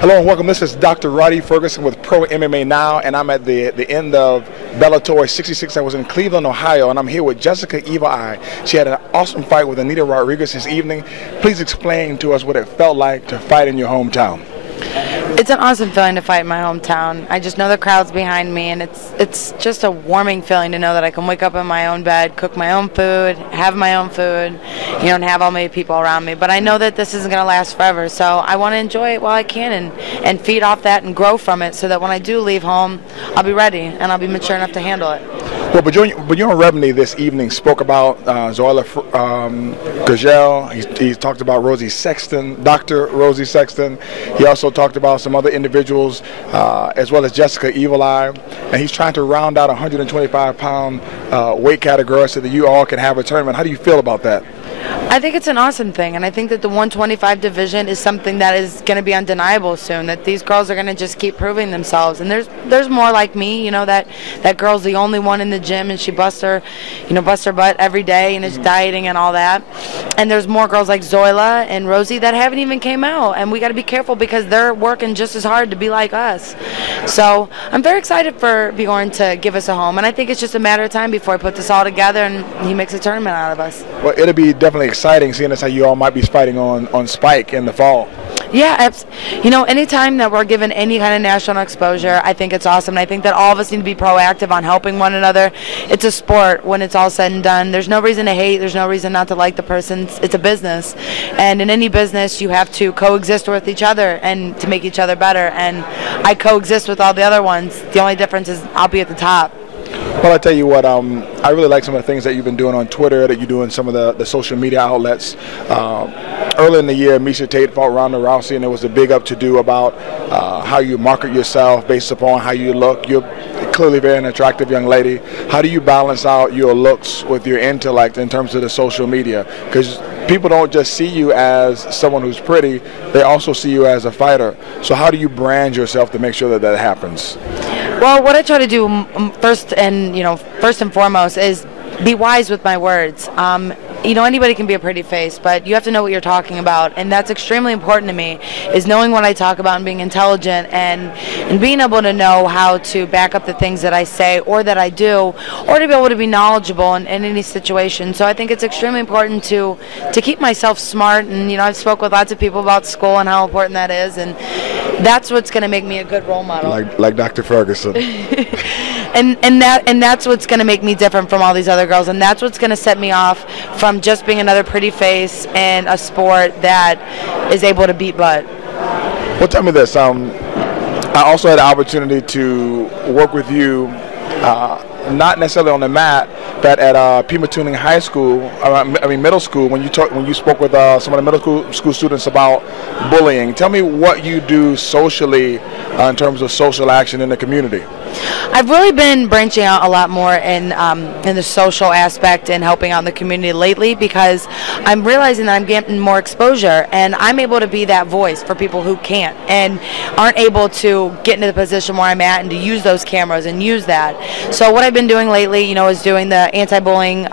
Hello and welcome. This is Dr. Rhadi Ferguson with Pro MMA Now, and I'm at the end of Bellator 66. I was in Cleveland, Ohio, and I'm here with Jessica Evil Eye. She had an awesome fight with Anita Rodriguez this evening. Please explain to us what it felt like to fight in your hometown. It's an awesome feeling to fight in my hometown. I just know the crowd's behind me, and it's just a warming feeling to know that I can wake up in my own bed, cook my own food, have my own food, and have all my people around me. But I know that this isn't going to last forever, so I want to enjoy it while I can and feed off that and grow from it so that when I do leave home, I'll be ready and I'll be mature enough to handle it. Well, Bjorn Rebney this evening spoke about Zoila Gurgel. He talked about Rosie Sexton, Dr. Rosie Sexton. He also talked about some other individuals, as well as Jessica Evil Eye. And he's trying to round out a 125-pound weight category so that you all can have a tournament. How do you feel about that? I think it's an awesome thing, and I think that the 125 division is something that is going to be undeniable soon, that these girls are going to just keep proving themselves. And there's more like me, that girl's the only one in the gym, and she busts her butt every day and is dieting and all that. And there's more girls like Zoila and Rosie that haven't even came out, and we got to be careful because they're working just as hard to be like us. So I'm very excited for Bjorn to give us a home, and I think it's just a matter of time before I put this all together and he makes a tournament out of us. Well, it'll be definitely exciting seeing as how you all might be fighting on Spike in the fall. Yeah, anytime that we're given any kind of national exposure, I think it's awesome. And I think that all of us need to be proactive on helping one another. It's a sport when it's all said and done. There's no reason to hate. There's no reason not to like the person. It's a business. And in any business, you have to coexist with each other and to make each other better. And I coexist with all the other ones. The only difference is I'll be at the top. Well, I tell you what, I really like some of the things that you've been doing on Twitter, that you do in some of the social media outlets. Early in the year, Miesha Tate fought Ronda Rousey, and there was a big up-to-do about how you market yourself based upon how you look. You're clearly very an attractive young lady. How do you balance out your looks with your intellect in terms of the social media? Because people don't just see you as someone who's pretty, they also see you as a fighter. So how do you brand yourself to make sure that that happens? Well, what I try to do first and foremost is be wise with my words. Anybody can be a pretty face, but you have to know what you're talking about, and that's extremely important to me, is knowing what I talk about and being intelligent and being able to know how to back up the things that I say or that I do, or to be able to be knowledgeable in any situation. So I think it's extremely important to keep myself smart, and I've spoke with lots of people about school and how important that is, and that's what's going to make me a good role model. Like Dr. Ferguson. and that's what's going to make me different from all these other girls, and that's what's going to set me off from just being another pretty face in a sport that is able to beat butt. Well, tell me this. I also had the opportunity to work with you, not necessarily on the mat, but at Pima-Tuning High School, middle school, when you spoke with some of the middle school students about bullying. Tell me what you do socially in terms of social action in the community. I've really been branching out a lot more in the social aspect and helping out in the community lately, because I'm realizing that I'm getting more exposure and I'm able to be that voice for people who can't and aren't able to get into the position where I'm at and to use those cameras and use that. So what I've been doing lately, is doing the anti-bullying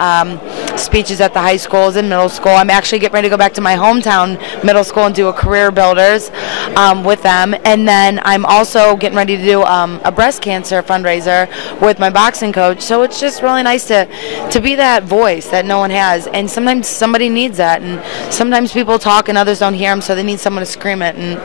speeches at the high schools and middle school. I'm actually getting ready to go back to my hometown middle school and do a career builders with them. And then I'm also getting ready to do a breast cancer fundraiser with my boxing coach. So it's just really nice to be that voice that no one has, and sometimes somebody needs that, and sometimes people talk and others don't hear them, so they need someone to scream it, and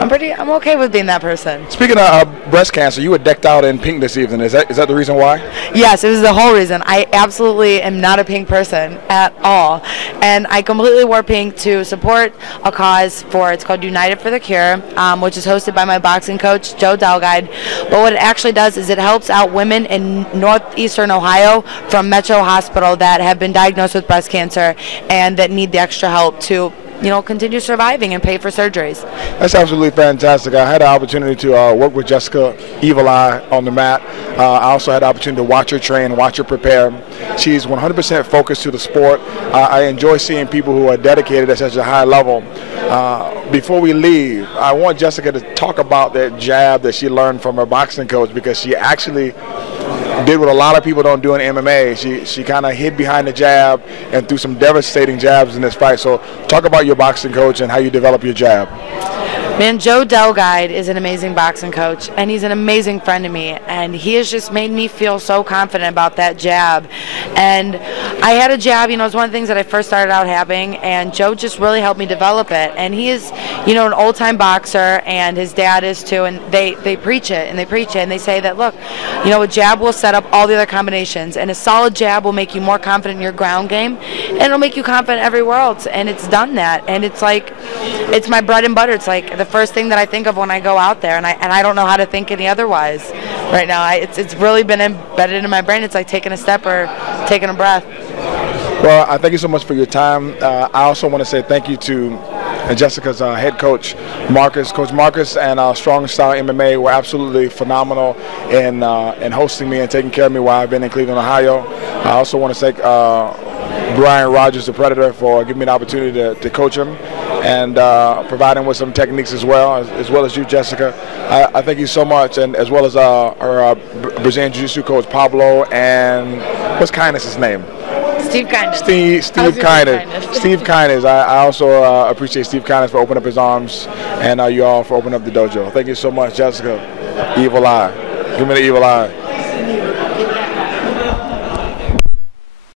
I'm okay with being that person. Speaking of breast cancer, you were decked out in pink this evening. Is that the reason why? Yes, it was the whole reason. I absolutely am not a pink person at all, and I completely wore pink to support a cause it's called United for the Cure, which is hosted by my boxing coach, Joe Dalguide. But what it actually does is it helps out women in northeastern Ohio from Metro Hospital that have been diagnosed with breast cancer and that need the extra help to continue surviving and pay for surgeries. That's absolutely fantastic. I had the opportunity to work with Jessica Evil Eye on the mat. I also had the opportunity to watch her train, watch her prepare. She's 100% focused to the sport. I enjoy seeing people who are dedicated at such a high level. Before we leave, I want Jessica to talk about that jab that she learned from her boxing coach, because she actually did what a lot of people don't do in MMA. She kind of hid behind the jab and threw some devastating jabs in this fight. So talk about your boxing coach and how you develop your jab. Man, Joe Delguide is an amazing boxing coach, and he's an amazing friend to me, and he has just made me feel so confident about that jab. And I had a jab, you know, it was one of the things that I first started out having, and Joe just really helped me develop it. And he is, you know, an old-time boxer, and his dad is too, and they preach it, and they say that, look, you know, a jab will set up all the other combinations, and a solid jab will make you more confident in your ground game, and it'll make you confident everywhere else. And it's done that, and it's like, it's my bread and butter. It's like the first thing that I think of when I go out there, and I don't know how to think any otherwise right now. It's really been embedded in my brain. It's like taking a step or taking a breath. Well, I thank you so much for your time. I also want to say thank you to Jessica's head coach, Coach Marcus, and Strong Style MMA were absolutely phenomenal in hosting me and taking care of me while I've been in Cleveland, Ohio. I also want to thank Brian Rogers, the Predator, for giving me the opportunity to coach him and provide him with some techniques as well as you, Jessica. I thank you so much, and as well as our Brazilian Jiu-Jitsu coach, Pablo, and what's Kindness' name? Steve Kindness. Steve Kindness. Steve Kindness. I also appreciate Steve Kindness for opening up his arms, and you all for opening up the dojo. Thank you so much, Jessica. Evil eye. Give me the evil eye.